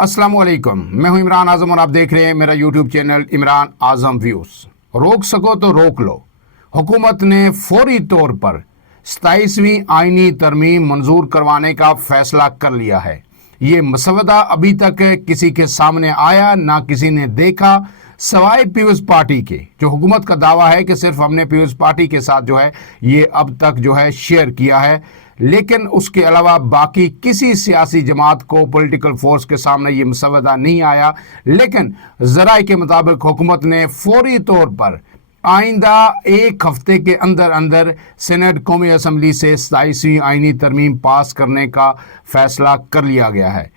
अस्सलाम वालेकुम, मैं हूं इमरान आज़म और आप देख रहे हैं मेरा यूट्यूब चैनल इमरान आज़म व्यूज़। रोक सको तो रोक लो। हुकूमत ने फौरी तौर पर 27वीं आईनी तरमीम मंजूर करवाने का फैसला कर लिया है। ये मसवदा अभी तक किसी के सामने आया ना किसी ने देखा, सवाए पीपल्स पार्टी के। जो हुकूमत का दावा है कि सिर्फ हमने पीपल्स पार्टी के साथ जो है ये अब तक जो है शेयर किया है, लेकिन उसके अलावा बाकी किसी सियासी जमात को, पॉलिटिकल फोर्स के सामने ये मसवदा नहीं आया। लेकिन ज़राए के मुताबिक हुकूमत ने फौरी तौर पर आइंदा एक हफ्ते के अंदर अंदर सेनेट कौमी असम्बली से 27वीं आईनी तरमीम पास करने का फैसला कर लिया गया है।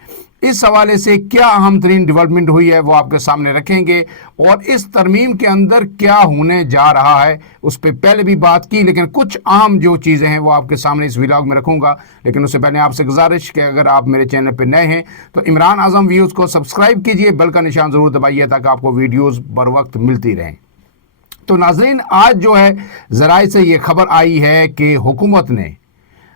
इस हवाले से क्या अहम तरीन डेवलपमेंट हुई है वो आपके सामने रखेंगे, और इस तरमीम के अंदर क्या होने जा रहा है उस पर पहले भी बात की, लेकिन कुछ अहम जो चीज़ें हैं वो आपके सामने इस व्लॉग में रखूंगा। लेकिन उससे पहले आपसे गुजारिश कि अगर आप मेरे चैनल पर नए हैं तो इमरान आज़म व्यूज़ को सब्सक्राइब कीजिए, बेल का निशान ज़रूर दबाइए ताकि आपको वीडियोज़ बर वक्त मिलती रहें। तो नाज़रीन, आज जो है ज़राए से ये खबर आई है कि हुकूमत ने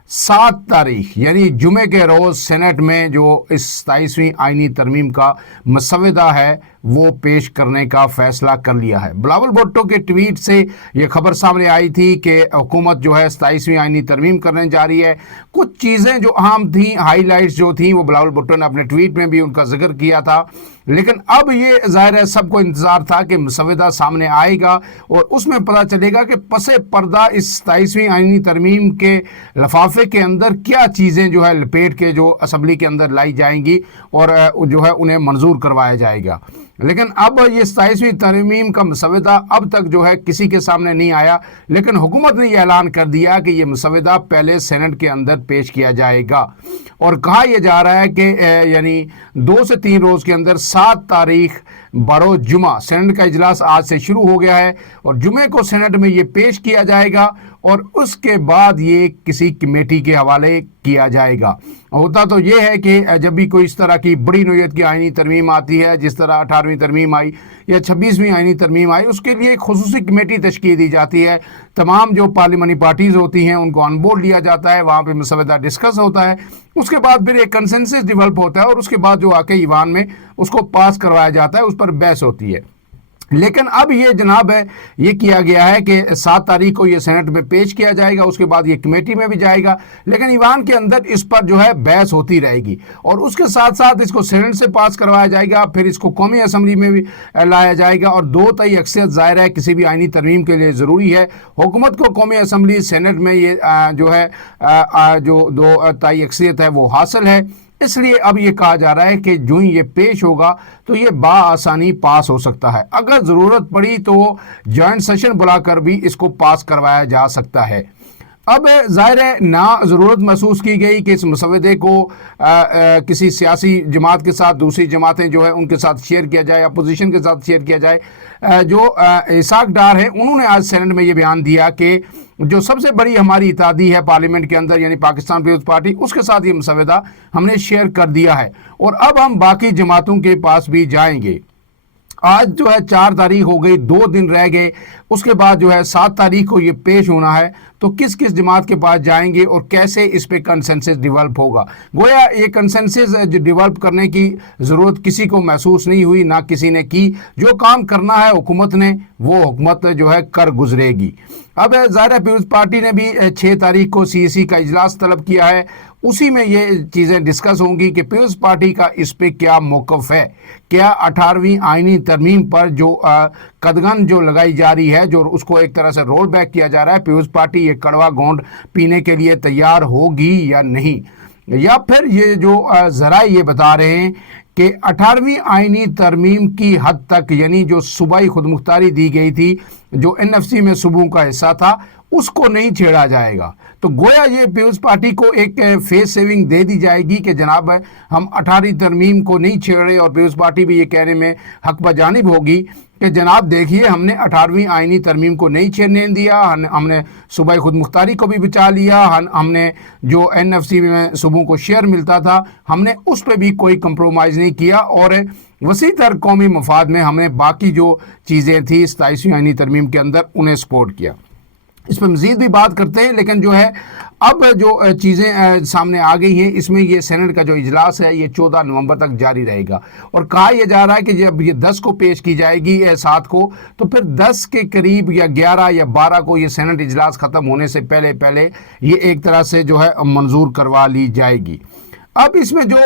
7 तारीख यानी जुमे के रोज़ सेनेट में जो इस 27वीं आईनी तरमीम का मसवदा है वो पेश करने का फैसला कर लिया है। बिलावल भुट्टो के ट्वीट से ये खबर सामने आई थी कि हुकूमत जो है 27वीं आईनी तरमीम करने जा रही है। कुछ चीज़ें जो अहम थी, हाईलाइट्स जो थी, वो बिलावल भुट्टो ने अपने ट्वीट में भी उनका जिक्र किया था। लेकिन अब ये ज़ाहिर है सबको इंतज़ार था कि मसवदा सामने आएगा और उसमें पता चलेगा कि पसे पर्दा इस 27वीं आईनी तरमीम के लफाफे के अंदर क्या चीज़ें जो है लपेट के जो असम्बली के अंदर लाई जाएंगी और जो है उन्हें मंजूर करवाया जाएगा। लेकिन अब ये 27वीं तरमीम का मसवदा अब तक जो है किसी के सामने नहीं आया, लेकिन हुकूमत ने यह ऐलान कर दिया कि ये मसवदा पहले सेनेट के अंदर पेश किया जाएगा। और कहा यह जा रहा है कि यानी 2 से 3 रोज़ के अंदर 7 तारीख बरोज़ जुमा सेनेट का इजलास आज से शुरू हो गया है और जुमे को सेनेट में ये पेश किया जाएगा और उसके बाद ये किसी कमेटी के हवाले किया जाएगा। होता तो ये है कि जब भी कोई इस तरह की बड़ी नौयत की आईनी तरमीम आती है, जिस तरह 18वीं तरमीम आई या 26वीं आईनी तरमीम आई, उसके लिए एक खुसूसी कमेटी तश्कील दी जाती है। तमाम जो पार्लियामानी पार्टीज़ होती हैं उनको ऑन बोर्ड लिया जाता है, वहाँ पे मसवदा डिस्कस होता है, उसके बाद फिर एक कंसेंसस डेवलप होता है और उसके बाद जो आके ईवान में उसको पास करवाया जाता है, उस पर बहस होती है। लेकिन अब ये जनाब है ये किया गया है कि 7 तारीख को ये सेनेट में पेश किया जाएगा, उसके बाद ये कमेटी में भी जाएगा, लेकिन ईवान के अंदर इस पर जो है बहस होती रहेगी और उसके साथ साथ इसको सेनेट से पास करवाया जाएगा, फिर इसको कौमी असम्बली में भी लाया जाएगा। और 2 तिहाई अक्सरियत ज़ाहिर है किसी भी आईनी तरमीम के लिए ज़रूरी है। हुकूमत को कौमी असम्बली सेनेट में ये जो है जो 2 तिहाई अक्सरियत है वो हासिल है, इसलिए अब ये कहा जा रहा है कि जो ही ये पेश होगा तो ये बाआसानी पास हो सकता है। अगर ज़रूरत पड़ी तो जॉइंट सेशन बुलाकर भी इसको पास करवाया जा सकता है। अब ज़ाहिर है ना ज़रूरत महसूस की गई कि इस मसवदे को किसी सियासी जमात के साथ, दूसरी जमातें जो है उनके साथ शेयर किया जाए, अपोजिशन के साथ शेयर किया जाए। जो इसाक डार है उन्होंने आज सेनेट में ये बयान दिया कि जो सबसे बड़ी हमारी इत्तेहादी है पार्लियामेंट के अंदर यानी पाकिस्तान पीपल्स पार्टी, उसके साथ ये मसवदा हमने शेयर कर दिया है और अब हम बाकी जमातों के पास भी जाएंगे। आज जो है 4 तारीख हो गई, 2 दिन रह गए, उसके बाद जो है 7 तारीख को ये पेश होना है। तो किस किस जमात के पास जाएंगे और कैसे इस पे कंसेंसस डेवलप होगा। गोया ये कंसेंसस डेवलप करने की ज़रूरत किसी को महसूस नहीं हुई, ना किसी ने की। जो काम करना है हुकूमत ने वो हुकूमत जो है कर गुजरेगी। अब ज़ाहिर पीपल्स पार्टी ने भी 6 तारीख को CEC का इजलास तलब किया है, उसी में ये चीज़ें डिस्कस होंगी कि पीपल्स पार्टी का इस पे क्या मौक़िफ़ है। क्या 18वीं आईनी तरमीम पर जो कदगन जो लगाई जा रही है, जो उसको एक तरह से रोल बैक किया जा रहा है, पीपल्स पार्टी ये कड़वा घोंट पीने के लिए तैयार होगी या नहीं। या फिर ये जो ज़राए ये बता रहे हैं कि 18वीं आईनी तरमीम की हद तक यानी जो सूबाई खुदमुख्तारी दी गई थी, जो NFC में सूबों का हिस्सा था, उसको नहीं छेड़ा जाएगा। तो गोया ये पीपल्स पार्टी को एक फेस सेविंग दे दी जाएगी कि जनाब हम 18वीं तरमीम को नहीं छेड़ रहे, और पीपल्स पार्टी भी ये कहने में हक बजानिब होगी कि जनाब देखिए हमने 18वीं आईनी तरमीम को नहीं छेड़ने दिया, हमने सूबाई खुदमुख्तारी को भी बचा लिया, हमने जो NFC में सूबों को शेयर मिलता था हमने उस पर भी कोई कंप्रोमाइज़ नहीं किया और वसी तर कौमी मफाद में हमने बाकी जो चीज़ें थी 27वीं आईनी तरमीम के अंदर उन्हें सपोर्ट किया। اس پہ مزید بھی بات کرتے ہیں، لیکن جو ہے اب جو چیزیں سامنے آ گئی ہیں، اس میں یہ سینٹ کا جو اجلاس ہے یہ 14 نومبر تک جاری رہے گا، اور کہا یہ جا رہا ہے کہ جب یہ 10 کو پیش کی جائے گی 7 کو، تو پھر 10 کے قریب یا 11 یا 12 کو یہ سینٹ اجلاس ختم ہونے سے پہلے یہ ایک طرح سے جو ہے منظور کروا لی جائے گی۔ اب اس میں جو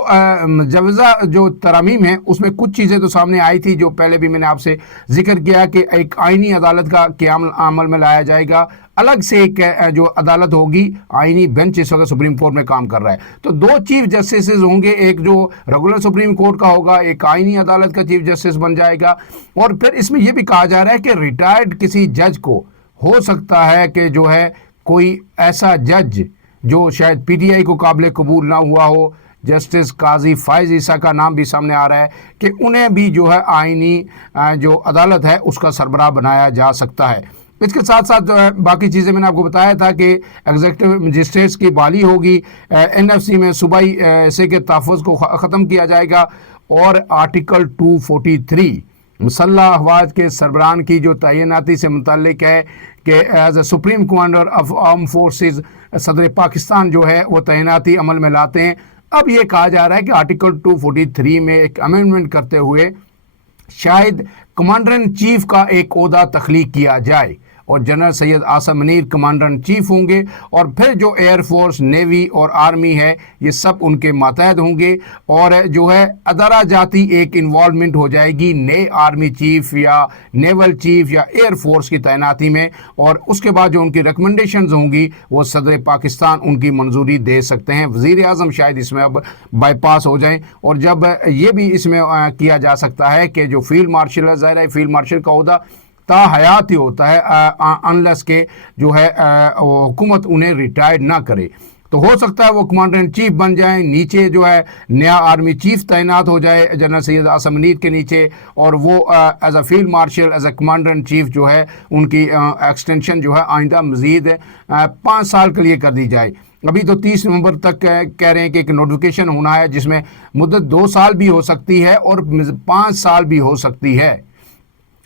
مجوزہ جو ترامیم ہیں اس میں کچھ چیزیں تو سامنے آئی تھی جو پہلے بھی میں نے آپ سے ذکر کیا کہ ایک آئینی عدالت کا قیام عمل میں لایا جائے گا، الگ سے ایک جو عدالت ہوگی، آئینی بینچ اس وقت سپریم کورٹ میں کام کر رہا ہے، تو 2 چیف جسٹسز ہوں گے، ایک جو ریگولر سپریم کورٹ کا ہوگا، ایک آئینی عدالت کا چیف جسٹس بن جائے گا۔ اور پھر اس میں یہ بھی کہا جا رہا ہے کہ ریٹائرڈ کسی جج کو ہو سکتا ہے کہ جو ہے کوئی ایسا جج جو شاید پی ٹی آئی کو قابل قبول نہ ہوا ہو، جسٹس قاضی فائز عیسیٰ کا نام بھی سامنے آ رہا ہے کہ انہیں بھی جو ہے آئینی جو عدالت ہے اس کا سربراہ بنایا جا سکتا ہے۔ اس کے ساتھ ساتھ باقی چیزیں میں نے آپ کو بتایا تھا کہ ایگزیکٹو مجسٹریٹس کی بحالی ہوگی، این ایف سی میں صوبائی حصے کے تحفظ کو ختم کیا جائے گا، اور آرٹیکل 243 مسلح افواج کے سربراہان کی جو تعیناتی سے متعلق ہے کہ as a supreme commander of arm forces صدر پاکستان جو ہے وہ تعیناتی عمل میں لاتے ہیں۔ اب یہ کہا جا رہا ہے کہ آرٹیکل 243 میں ایک امینڈمنٹ کرتے ہوئے شاید کمانڈر ان چیف کا ایک عہدہ تخلیق کیا جائے، اور general Syed Asim Munir commander in chief ہوں گے، اور پھر جو ایئر فورس، نیوی اور آرمی ہے یہ سب ان کے ماتحت ہوں گے، اور جو ہے ادارہ جاتی ایک انوالومنٹ ہو جائے گی نئے آرمی چیف یا نیول چیف یا ایئر فورس کی تعیناتی میں، اور اس کے بعد جو ان کی ریکمنڈیشنز ہوں گی وہ صدر پاکستان ان کی منظوری دے سکتے ہیں۔ وزیر اعظم شاید اس میں اب بائی پاس ہو جائیں، اور جب یہ بھی اس میں کیا جا سکتا ہے کہ جو فیلڈ مارشل ہے، ظاہر ہے فیلڈ مارشل کا عہدہ تا حیات ہی ہوتا ہے، انلیس کہ جو ہے حکومت انہیں ریٹائرڈ نہ کرے، تو ہو سکتا ہے وہ کمانڈر ان چیف بن جائیں، نیچے جو ہے نیا آرمی چیف تعینات ہو جائے جنرل سید عاصم منیر کے نیچے، اور وہ as a field marshal, as a commander in chief جو ہے ان کی ایکسٹینشن جو ہے آئندہ مزید 5 سال کے لیے کر دی جائے۔ ابھی تو 30 نومبر تک کہہ رہے ہیں کہ ایک نوٹیفیکیشن ہونا ہے جس میں مدت 2 سال بھی ہو سکتی ہے اور 5 سال بھی ہو سکتی ہے،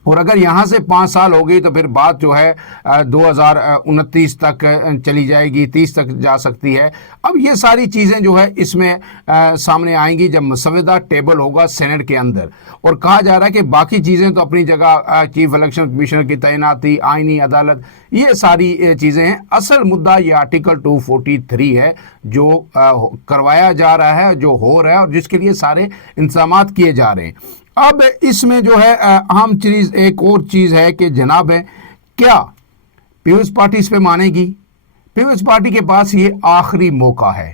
اور اگر یہاں سے 5 سال ہو گئی تو پھر بات جو ہے 2029 تک چلی جائے گی، 30 تک جا سکتی ہے۔ اب یہ ساری چیزیں جو ہے اس میں سامنے آئیں گی جب مسودہ ٹیبل ہوگا سینٹ کے اندر، اور کہا جا رہا ہے کہ باقی چیزیں تو اپنی جگہ، چیف الیکشن کمیشنر کی تعیناتی، آئینی عدالت، یہ ساری چیزیں ہیں۔ اصل مدعا یہ آرٹیکل 243 ہے جو کروایا جا رہا ہے، جو ہو رہا ہے، اور جس کے لیے سارے انتظامات کیے جا رہے ہیں۔ اب اس میں جو ہے اہم چیز ایک اور چیز ہے کہ جناب ہے کیا پیپلز پارٹی اس پہ مانے گی؟ پیپلز پارٹی کے پاس یہ آخری موقع ہے۔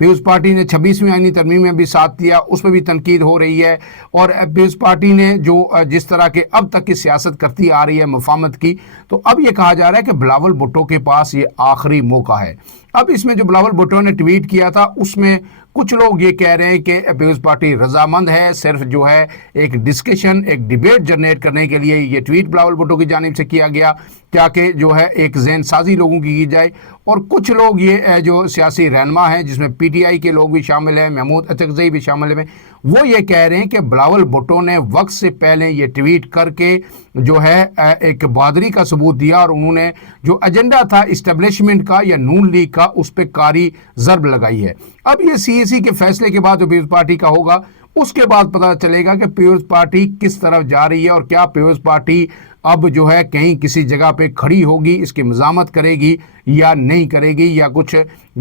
پیپلز پارٹی نے 26ویں آئینی ترمیم میں بھی ساتھ دیا، اس پہ بھی تنقید ہو رہی ہے، اور پیپلز پارٹی نے جو جس طرح کے اب تک کی سیاست کرتی آ رہی ہے مفاہمت کی، تو اب یہ کہا جا رہا ہے کہ بلاول بھٹو کے پاس یہ آخری موقع ہے۔ اب اس میں جو بلاول بھٹو نے ٹویٹ کیا تھا اس میں کچھ لوگ یہ کہہ رہے ہیں کہ پیپلز پارٹی رضامند ہے، صرف جو ہے ایک ڈسکشن، ایک ڈیبیٹ جنریٹ کرنے کے لیے یہ ٹویٹ بلاول بھٹو کی جانب سے کیا گیا، کیا کہ جو ہے ایک ذہن سازی لوگوں کی جائے۔ اور کچھ لوگ یہ جو سیاسی رہنما ہیں جس میں پی ٹی آئی کے لوگ بھی شامل ہیں، محمود اچکزئی بھی شامل ہیں، وہ یہ کہہ رہے ہیں کہ بلاول بھٹو نے وقت سے پہلے یہ ٹویٹ کر کے جو ہے ایک بہادری کا ثبوت دیا، اور انہوں نے جو ایجنڈا تھا اسٹیبلشمنٹ کا یا نون لیگ کا اس پہ کاری ضرب لگائی ہے۔ اب یہ سی اے سی کے فیصلے کے بعد جو پیپلز پارٹی کا ہوگا اس کے بعد پتہ چلے گا کہ پیپلز پارٹی کس طرف جا رہی ہے، اور کیا پیپلز پارٹی اب جو ہے کہیں کسی جگہ پہ کھڑی ہوگی، اس کی مزاحمت کرے گی یا نہیں کرے گی، یا کچھ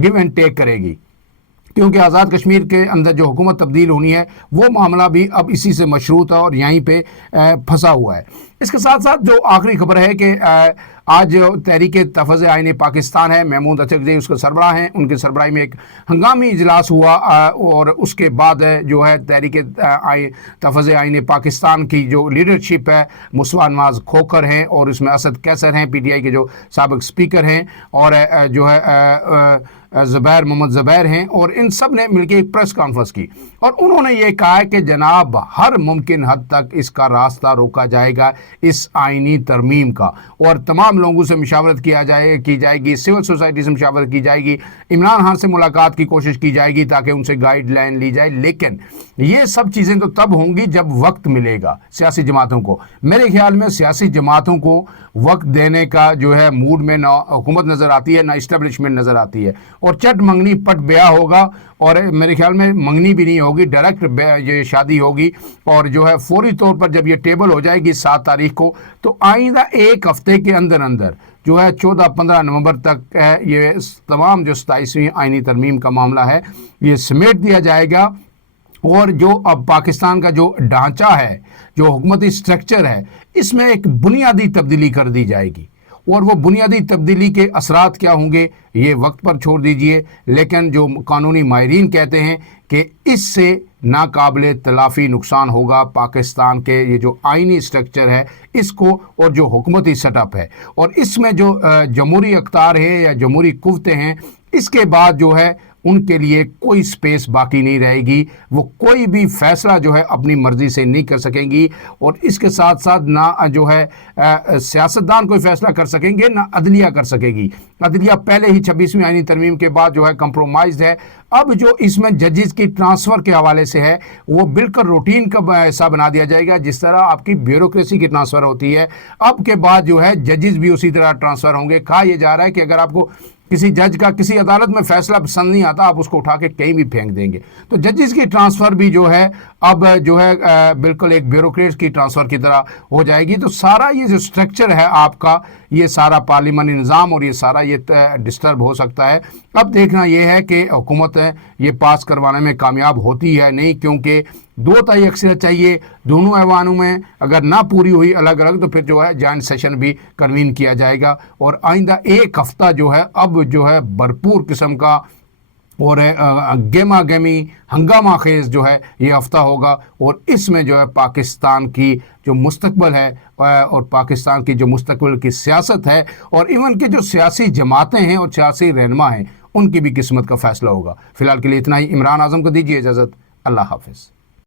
گیو اینڈ ٹیک کرے گی، کیونکہ آزاد کشمیر کے اندر جو حکومت تبدیل ہونی ہے وہ معاملہ بھی اب اسی سے مشروط ہے اور یہیں پہ پھنسا ہوا ہے۔ اس کے ساتھ ساتھ جو آخری خبر ہے کہ آج تحریک تحفظ آئین پاکستان ہے، محمود اچکزئی اس کے سربراہ ہیں، ان کے سربراہی میں ایک ہنگامی اجلاس ہوا، اور اس کے بعد جو ہے تحریک تحفظ آئین پاکستان کی جو لیڈرشپ ہے، مصطفیٰ نواز کھوکھر ہیں، اور اس میں اسد کیسر ہیں، پی ٹی آئی کے جو سابق سپیکر ہیں، اور جو ہے محمد زبیر ہیں، اور ان سب نے مل کے ایک پریس کانفرنس کی، اور انہوں نے یہ کہا ہے کہ جناب ہر ممکن حد تک اس کا راستہ روکا جائے گا، इस आइनी तरमीम का, और तमाम लोगों से मशावरत की जाएगी, सिविल सोसाइटी से मशावरत की जाएगी, इमरान खान से मुलाकात की कोशिश की जाएगी ताकि उनसे गाइडलाइन ली जाए। लेकिन ये सब चीज़ें तो तब होंगी जब वक्त मिलेगा सियासी जमातों को। मेरे ख्याल में सियासी जमातों को वक्त देने का जो है मूड में ना हुकूमत नज़र आती है, ना इस्टेब्लिशमेंट नज़र आती है, और चट मंगनी पट ब्याह होगा, और मेरे ख्याल में मंगनी भी नहीं होगी, डायरेक्ट ये शादी होगी। और जो है फौरी तौर पर जब ये टेबल हो जाएगी 7 तारीख को, तो आइंदा एक हफ्ते के अंदर अंदर जो है 14-15 नवंबर तक ये तमाम जो 27वीं आइनी तरमीम का मामला है ये समेट दिया जाएगा। और जो अब पाकिस्तान का जो ढांचा है, जो हुकूमती स्ट्रक्चर है, इसमें एक बुनियादी तब्दीली कर दी जाएगी। और वो बुनियादी तब्दीली के असरात क्या होंगे ये वक्त पर छोड़ दीजिए, लेकिन जो कानूनी माहिरीन कहते हैं कि इससे नाकाबिले तलाफ़ी नुकसान होगा पाकिस्तान के ये जो आइनी स्ट्रक्चर है इसको, और जो हुकूमती सेटअप है, और इसमें जो जमहूरी अख्तार है या जमहूरी कुव्वतें हैं, इसके बाद जो है उनके लिए कोई स्पेस बाकी नहीं रहेगी। वो कोई भी फैसला जो है अपनी मर्ज़ी से नहीं कर सकेंगी, और इसके साथ साथ ना जो है सियासतदान कोई फैसला कर सकेंगे, ना अदलिया कर सकेगी। अदलिया पहले ही 26वीं आइनी तरमीम के बाद जो है कंप्रोमाइज़ है। अब जो इसमें जजेस की ट्रांसफ़र के हवाले से है वो बिल्कुल रूटीन का हिस्सा बना दिया जाएगा, जिस तरह आपकी ब्यूरोक्रेसी की ट्रांसफ़र होती है। अब के बाद जो है जजेस भी उसी तरह ट्रांसफ़र होंगे। कहा यह जा रहा है कि अगर आपको किसी जज का किसी अदालत में फैसला पसंद नहीं आता, आप उसको उठा के कहीं भी फेंक देंगे। तो जजेस की ट्रांसफ़र भी जो है अब जो है बिल्कुल एक ब्यूरोक्रेट्स की ट्रांसफ़र की तरह हो जाएगी। तो सारा ये जो स्ट्रक्चर है आपका, ये सारा पार्लिमानी निज़ाम और ये सारा ये डिस्टर्ब हो सकता है। अब देखना ये है कि हुकूमत ये पास करवाने में कामयाब होती है नहीं, क्योंकि 2 तिहाई अक्सरियत चाहिए दोनों ऐवानों में। अगर ना पूरी हुई अलग अलग तो फिर जो है जॉइंट सेशन भी कन्वीन किया जाएगा, और आइंदा एक हफ्ता जो है अब जो है भरपूर किस्म का और गेमा गेमी हंगामा खेज जो है ये हफ्ता होगा। और इसमें जो है पाकिस्तान की जो मुस्तकबिल है और पाकिस्तान की जो मुस्तकबिल की सियासत है, और इवन के जो सियासी जमातें हैं और सियासी रहनुमा हैं, उनकी भी किस्मत का फैसला होगा। फ़िलहाल के लिए इतना ही। इमरान आज़म को दीजिए इजाज़त। अल्लाह हाफ़िज़।